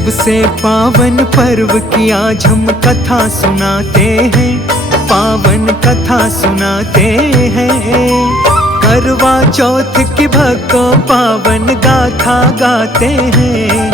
सबसे पावन पर्व की आज हम कथा सुनाते हैं, पावन कथा सुनाते हैं। करवा चौथ की भक्तों पावन गाथा गाते हैं,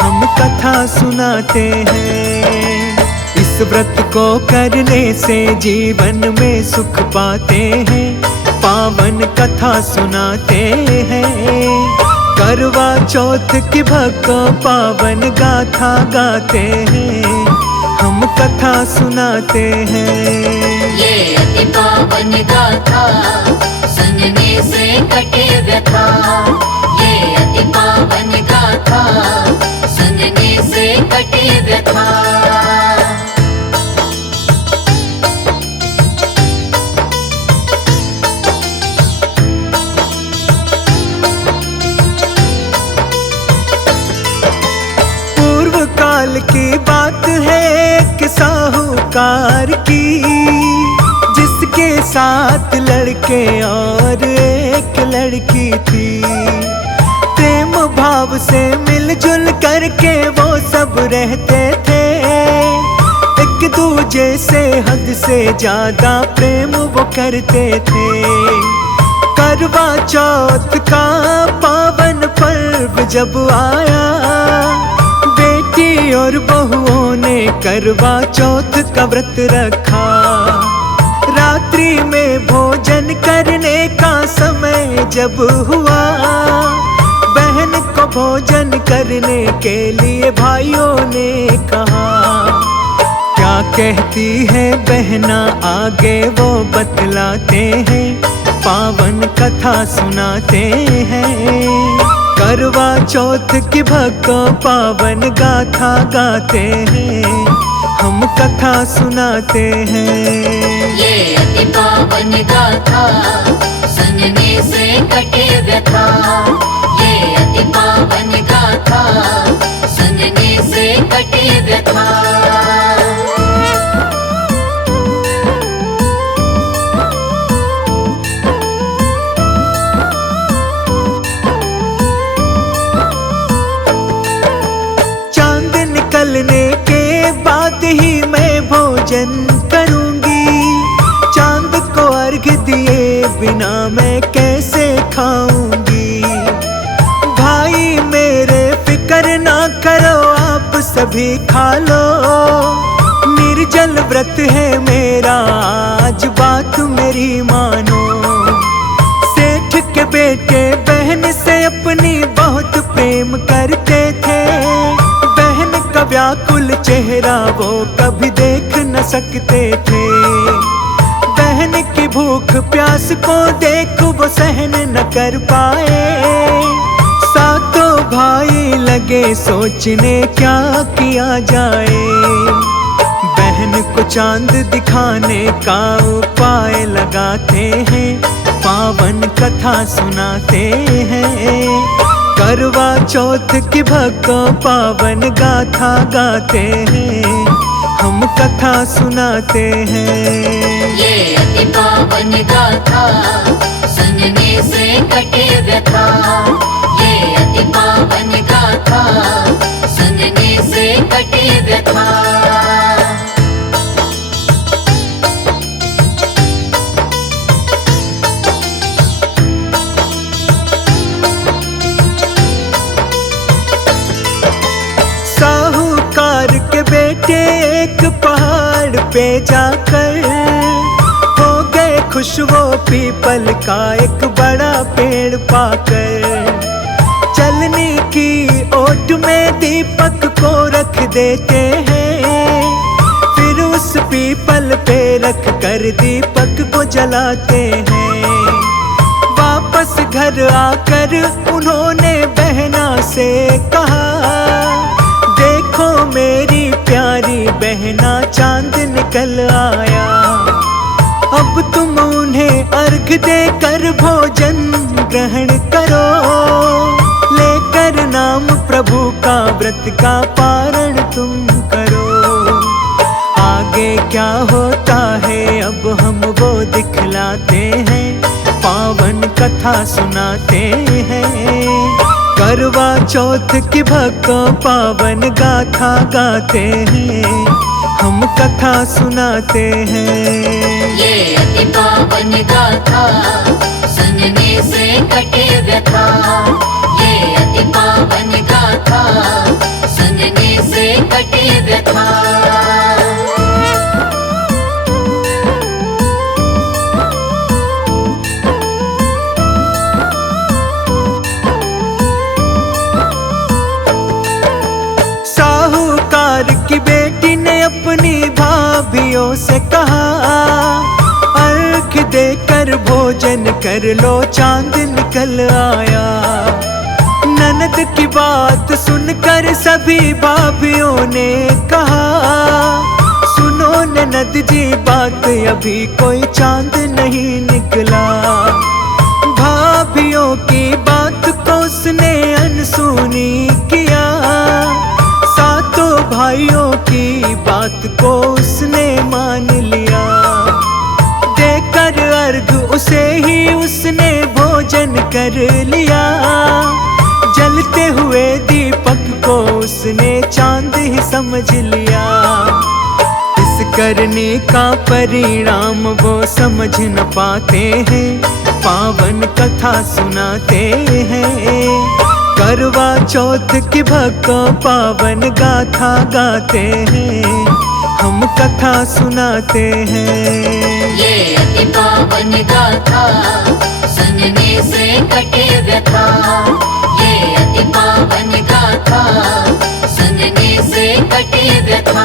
हम कथा सुनाते हैं। इस व्रत को करने से जीवन में सुख पाते हैं, पावन कथा सुनाते हैं। करवा चौथ की भक्तों पावन गाथा गाते हैं, हम कथा सुनाते हैं। ये अति पावन गाथा सुनने से कटे व्यथा, ये अति पावन गाथा सुनने से कटे व्यथा। काल की बात है कि साहूकार की, जिसके साथ लड़के और एक लड़की थी। प्रेम भाव से मिलजुल करके वो सब रहते थे, एक दूजे से हद से ज्यादा प्रेम वो करते थे। करवा चौथ का पावन पर्व जब आया, बेटी और बहुओं ने करवा चौथ का व्रत रखा। रात्रि में भोजन करने का समय जब हुआ, बहन को भोजन करने के लिए भाइयों ने कहा। क्या कहती है बहना आगे वो बतलाते हैं, पावन कथा सुनाते हैं। करवा चौथ की भक्तों पावन गाथा गाते हैं, हम कथा सुनाते हैं। ये अति पावन गाथा सुनने से कटे व्यथा, ये अति पावन गाथा सुनने से कटे व्यथा। निकलने के बाद ही मैं भोजन करूंगी, चांद को अर्घ दिए बिना मैं कैसे खाऊंगी। भाई मेरे फिक्र ना करो, आप सभी खा लो, निर्जल व्रत है मेरा आज बात मेरी मानो। सेठ के बेटे बहन से अपनी बहुत प्रेम करते थे, व्याकुल चेहरा वो कभी देख न सकते थे। बहन की भूख प्यास को देख वो सहन न कर पाए। सातों भाई लगे सोचने क्या किया जाए, बहन को चांद दिखाने का उपाय लगाते हैं, पावन कथा सुनाते हैं। करवा चौथ की भक्तों पावन गाथा गाते हैं, हम कथा सुनाते हैं। ये अति पावन गाथा सुनने से कटे व्यथा, ये अति पावन गाथा सुनने से कटे व्यथा। बेटे एक पहाड़ पे जाकर हो गए खुश, वो पीपल का एक बड़ा पेड़ पाकर। चलने की ओट में दीपक को रख देते हैं, फिर उस पीपल पे रख कर दीपक को जलाते हैं। वापस घर आकर उन्होंने बहना से कहा, देखो मेरी प्यारी बहना चांद निकल आया। अब तुम उन्हें अर्घ देकर भोजन ग्रहण करो, लेकर नाम प्रभु का व्रत का पारण तुम करो। आगे क्या होता है अब हम वो दिखलाते हैं, पावन कथा सुनाते हैं। करवा चौथ की भक्तों पावन गाथा गाते हैं, हम कथा सुनाते हैं। ये अति पावन गाथा सुनने से कटे व्यथा। ये अति पावन गाथा सुनने से कटे व्यथा। साहूकार की बेटी ने अपनी भाभियों से कहा, अर्घ देकर भोजन कर लो चांद निकल आया। ननद की बात सुनकर सभी भाभियों ने कहा, सुनो ननद जी बात अभी कोई चांद नहीं निकला। भाभियों की बात को उसने अनसुनी किया, सातों भाइयों की बात को उसने मान लिया। देकर अर्घ उसे ही उसने भोजन कर लिया, जलते हुए दीपक को उसने चांद ही समझ लिया। इस करने का परिणाम वो समझ न पाते हैं, पावन कथा सुनाते हैं। करवा चौथ की भक्तों पावन गाथा गाते हैं, हम कथा सुनाते हैं। ये अति पावन गाथा सुनने से कटे व्यथा। ये अति पावन गाथा सुनने से कटे व्यथा।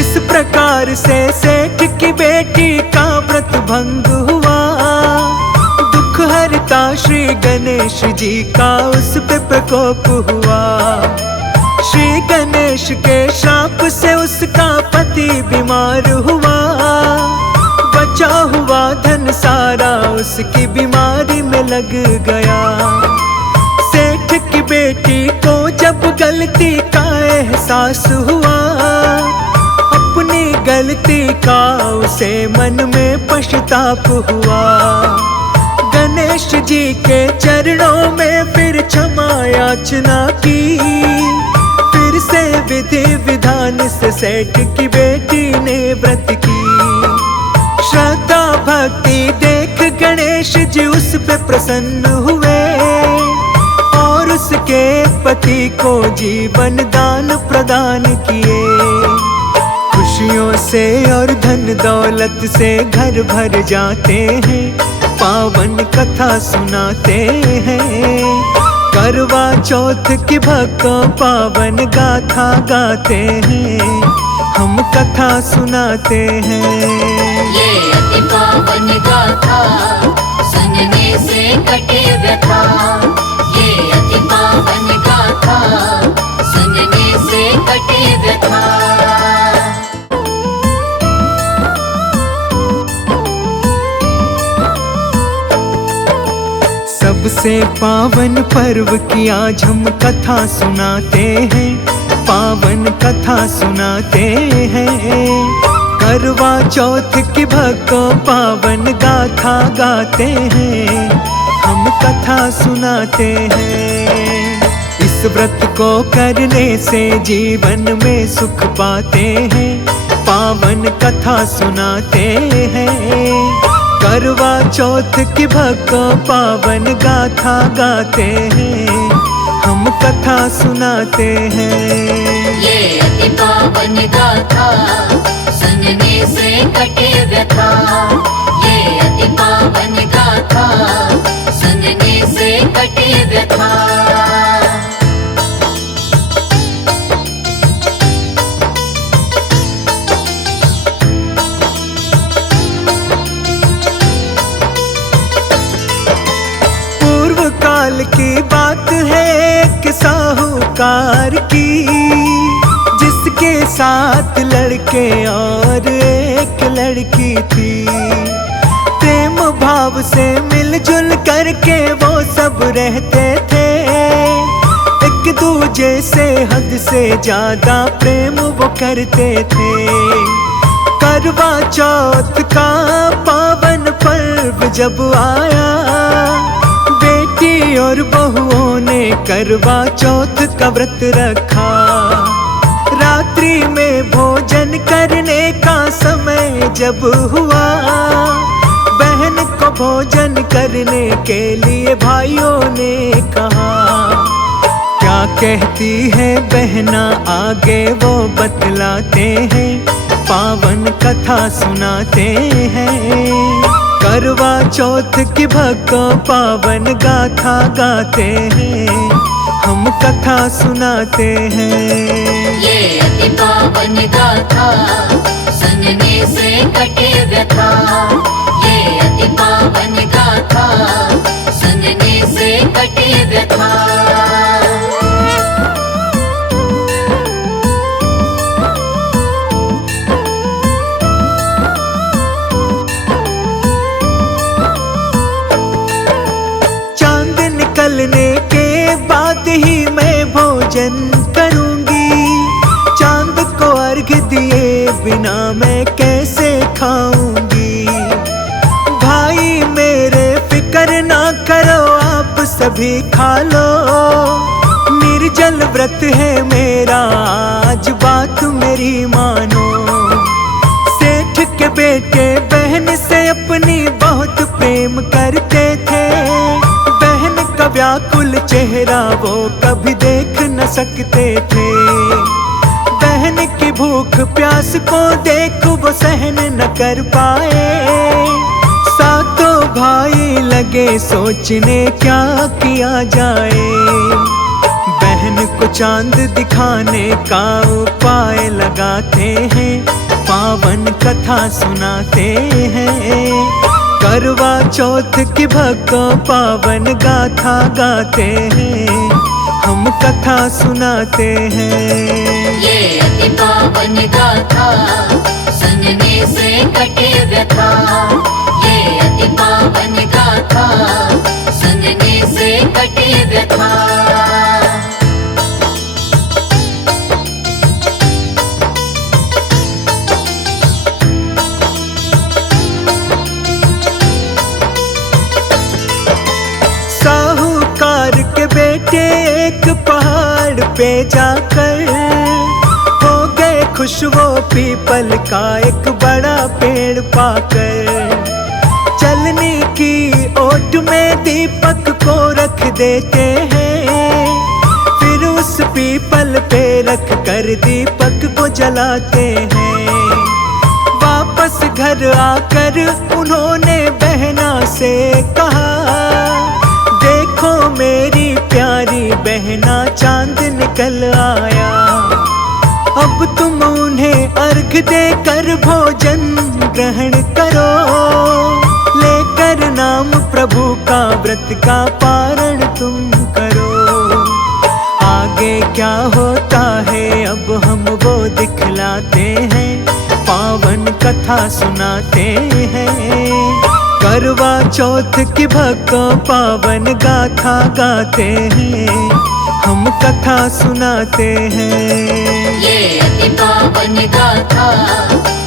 इस प्रकार से सेठ की बेटी का व्रत भंग हुआ। दुख हरता श्री गणेश जी का उस पे प्रकोप हुआ। श्री गणेश के श्राप से उसका पति बीमार हुआ। बचा हुआ धन सारा उसकी बीमारी में लग गया। सेठ की बेटी को जब गलती का एहसास हुआ, अपनी गलती का उसे मन में पश्चाताप हुआ। गणेश जी के चरणों में फिर क्षमा याचना की। फिर से विधि विधान से सेठ की बेटी ने व्रत की। श्रद्धा भक्ति देख गणेश जी उस पे प्रसन्न हुए और उसके पति को जीवन दान प्रदान किए। खुशियों से और धन दौलत से घर भर जाते हैं, पावन कथा सुनाते हैं। करवा चौथ की भक्तों पावन गाथा गाते हैं, हम कथा सुनाते हैं। ये अति पावन गाथा सुनने से कटे व्यथा। ये अति पावन गाथा सुनने से कटे व्यथा। सबसे पावन पर्व की आज हम कथा सुनाते हैं, पावन कथा सुनाते हैं। करवा चौथ की भक्तों पावन गाथा गाते हैं, हम कथा सुनाते हैं। इस व्रत को करने से जीवन में सुख पाते हैं, पावन कथा सुनाते हैं। करवा चौथ की भक्तों पावन गाथा गाते हैं, हम कथा सुनाते हैं। ये अति पावन गाथा सुनने से कटे व्यथा। ये अति पावन गाथा सुनने से कटे व्यथा। काल की बात है एक साहूकार की, जिसके साथ लड़के और एक लड़की थी। प्रेम भाव से मिलजुल करके वो सब रहते थे। एक दूजे से हद से ज्यादा प्रेम वो करते थे। करवा चौथ का पावन पर्व जब आया, बेटी और बहुओं ने करवा चौथ का व्रत रखा। रात्रि में भोजन करने का समय जब हुआ, बहन को भोजन करने के लिए भाइयों ने कहा। क्या कहती है बहना आगे वो बतलाते हैं, पावन कथा सुनाते हैं। करवा चौथ की भक्तों पावन गाथा गाते हैं, हम कथा सुनाते हैं। ये अति पावन गाथा सुनने से कटे व्यथा। ये अति पावन गाथा सुनने से कटे व्यथा। निकलने के बाद ही मैं भोजन करूंगी, चांद को अर्घ दिए बिना मैं कैसे खाऊंगी। भाई मेरे फिक्र ना करो, आप सभी खा लो, निर्जल व्रत है मेरा, आज बात मेरी मानो। सेठ के बेटे बहन से अपनी बहुत प्रेम करते थे, का व्याकुल चेहरा वो कभी देख न सकते थे। बहन की भूख प्यास को देख वो सहन न कर पाए। सातों भाई लगे सोचने क्या किया जाए। बहन को चांद दिखाने का उपाय लगाते हैं, पावन कथा सुनाते हैं। करवा चौथ की भक्तों पावन गाथा गाते हैं, हम कथा सुनाते हैं। ये अति पावन गाथा सुनने से कटे व्यथा। ये अति पावन गाथा सुनने से कटे व्यथा। साहूकार के बेटे एक पहाड़ पे जाकर हो गए खुश, वो पीपल का एक बड़ा पेड़ पाकर। चलने की ओट में दीपक को रख देते हैं, फिर उस पीपल पे रख कर दीपक को जलाते हैं। वापस घर आकर उन्होंने बहना से कहा, देखो मेरी प्यारी बहना चांद निकल आया। अब तुम उन्हें अर्घ देकर भोजन ग्रहण करो, लेकर नाम प्रभु का व्रत का पारण तुम करो। आगे क्या होता है अब हम वो दिखलाते हैं, पावन कथा सुनाते हैं। करवा चौथ की भक्तों पावन गाथा गाते हैं, हम कथा सुनाते हैं। ये अति पावन गाथा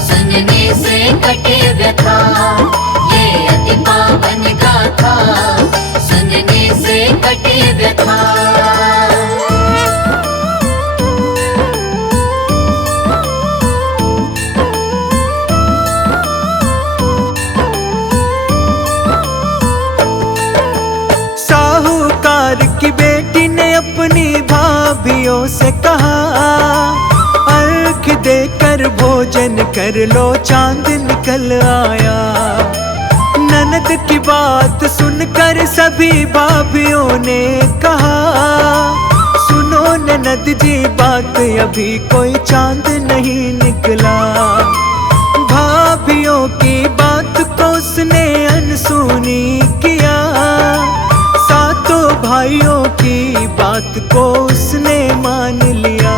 सुनने से कटे व्यथा। ये अति पावन गाथा सुनने से कटे व्यथा। की बेटी ने अपनी भाभियों से कहा, अर्घ देकर भोजन कर लो चांद निकल आया। ननद की बात सुनकर सभी भाभियों ने कहा, सुनो ननद जी बात अभी कोई चांद नहीं निकला। भाभियों की बात को उसने अनसुनी किया, सातों भाइयों की बात को उसने मान लिया।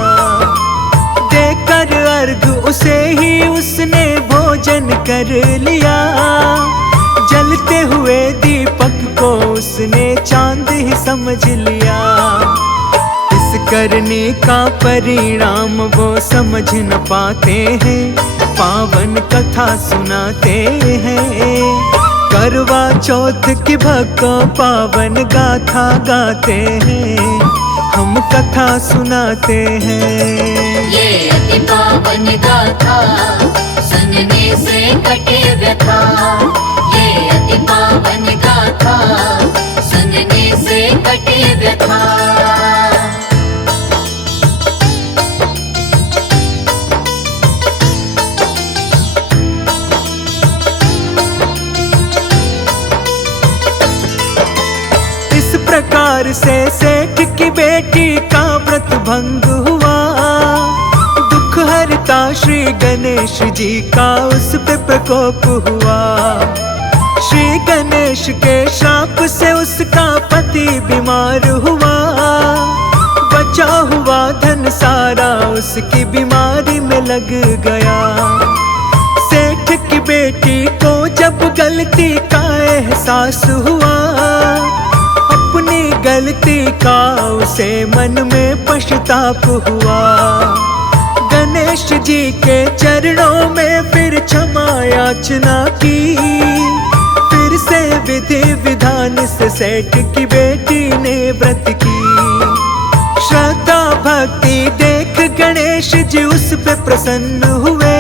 देकर अर्घ उसे ही उसने भोजन कर लिया, जलते हुए दीपक को उसने चांद ही समझ लिया। इस करने का परिणाम वो समझ न पाते हैं, पावन कथा सुनाते हैं। करवा चौथ की भक्तों पावन गाथा गाते हैं, हम कथा सुनाते हैं। ये अति पावन गाथा सुनने से कटे व्यथा। ये अति पावन गाथा सुनने से कटे व्यथा। इस प्रकार से सेठ की बेटी का व्रत भंग हुआ। दुख हरता श्री गणेश जी का उस पे प्रकोप हुआ। श्री गणेश के श्राप से उसका पति बीमार हुआ। बचा हुआ धन सारा उसकी बीमारी में लग गया। सेठ की बेटी को जब गलती का एहसास हुआ, अपनी गलती का उसे मन में पश्चाताप हुआ। गणेश जी के चरणों में फिर क्षमा याचना की। फिर से विधि विधान से सेठ की बेटी ने व्रत की। श्रद्धा भक्ति देख गणेश जी उस पे प्रसन्न हुए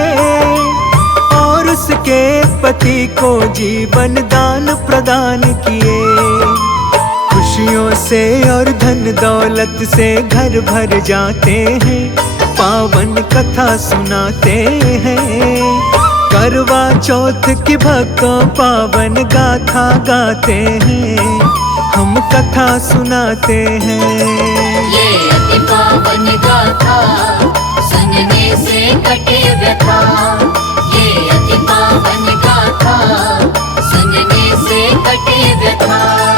और उसके पति को जीवन दान प्रदान किए। खुशियों से और धन दौलत से घर भर जाते हैं, पावन कथा सुनाते हैं। करवा चौथ की भक्तों पावन गाथा गाते हैं, हम कथा सुनाते हैं। ये अति पावन गाथा सुनने से कटे व्यथा। ये अति पावन गाथा सुनने से कटे व्यथा।